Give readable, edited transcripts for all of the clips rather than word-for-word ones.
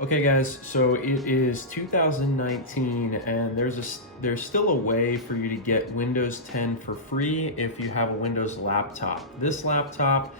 Okay guys, so it is 2019 and there's still a way for you to get Windows 10 for free if you have a Windows laptop. This laptop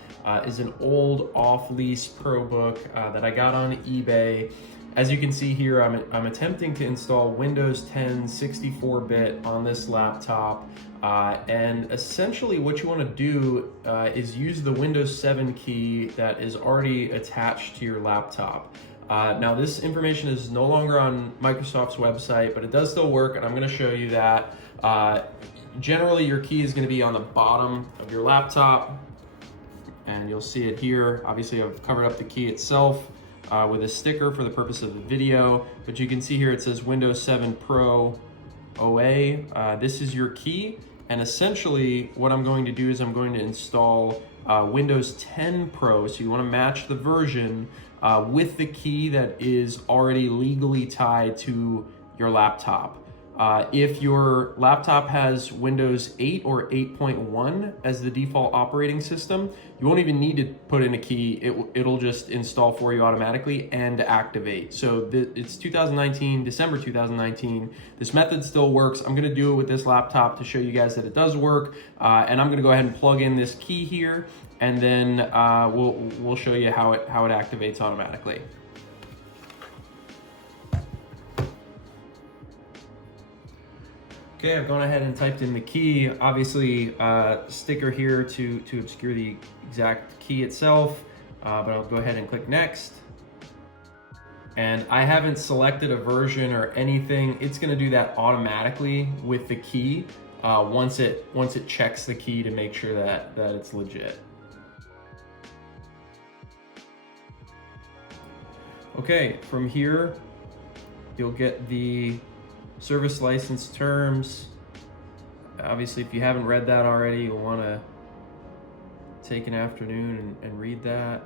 is an old off-lease ProBook that I got on eBay. As you can see here, I'm attempting to install Windows 10 64-bit on this laptop. And essentially what you want to do is use the Windows 7 key that is already attached to your laptop. Now this information is no longer on Microsoft's website, but it does still work, and I'm going to show you that. Generally, your key is going to be on the bottom of your laptop, and you'll see it here. Obviously, I've covered up the key itself with a sticker for the purpose of the video, but you can see here it says Windows 7 Pro OA. This is your key, and essentially what I'm going to do is I'm going to install Windows 10 Pro, so you want to match the version with the key that is already legally tied to your laptop. If your laptop has Windows 8 or 8.1 as the default operating system, you won't even need to put in a key. It'll just install for you automatically and activate. So it's 2019, December 2019. This method still works. I'm gonna do it with this laptop to show you guys that it does work. And I'm gonna go ahead and plug in this key here, and then we'll show you how it activates automatically. Okay, I've gone ahead and typed in the key. Obviously, sticker here to obscure the exact key itself, but I'll go ahead and click next. And I haven't selected a version or anything. It's gonna do that automatically with the key once it checks the key to make sure that it's legit. Okay, from here, you'll get the service license terms. Obviously, if you haven't read that already, you'll want to take an afternoon and read that.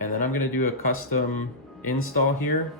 And then I'm going to do a custom install here.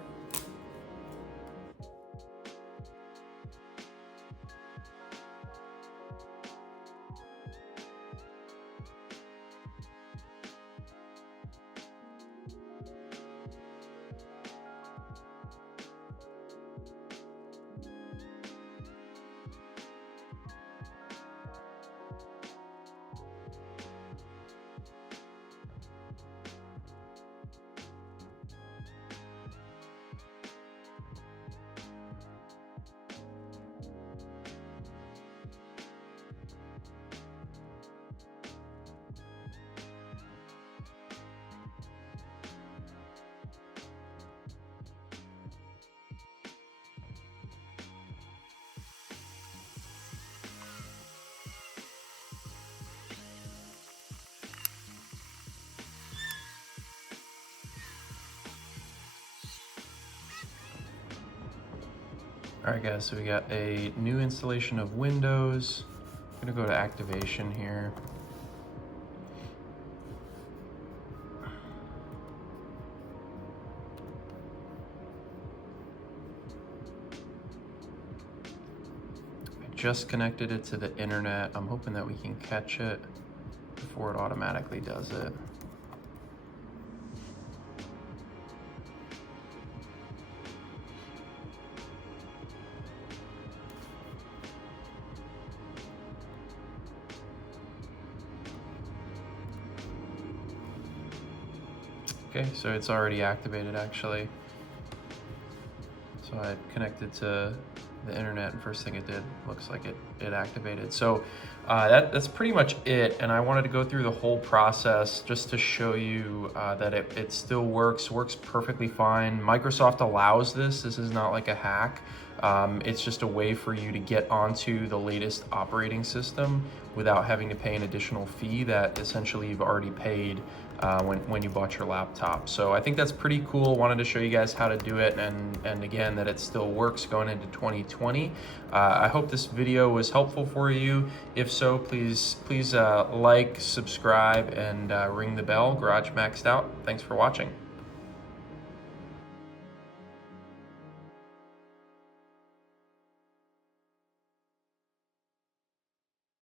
All right guys, so we got a new installation of Windows. I'm gonna go to activation here. I just connected it to the internet. I'm hoping that we can catch it before it automatically does it. Okay, so it's already activated actually. So I connected to the internet, and first thing it did, looks like it activated. So that's pretty much it. And I wanted to go through the whole process just to show you that it still works perfectly fine. Microsoft allows this. This is not like a hack. It's just a way for you to get onto the latest operating system without having to pay an additional fee that essentially you've already paid when you bought your laptop. So I think that's pretty cool. Wanted to show you guys how to do it, and again, that it still works going into 2020. I hope this video was helpful for you. If so, please like, subscribe, and ring the bell. Garage Maxed out. Thanks for watching.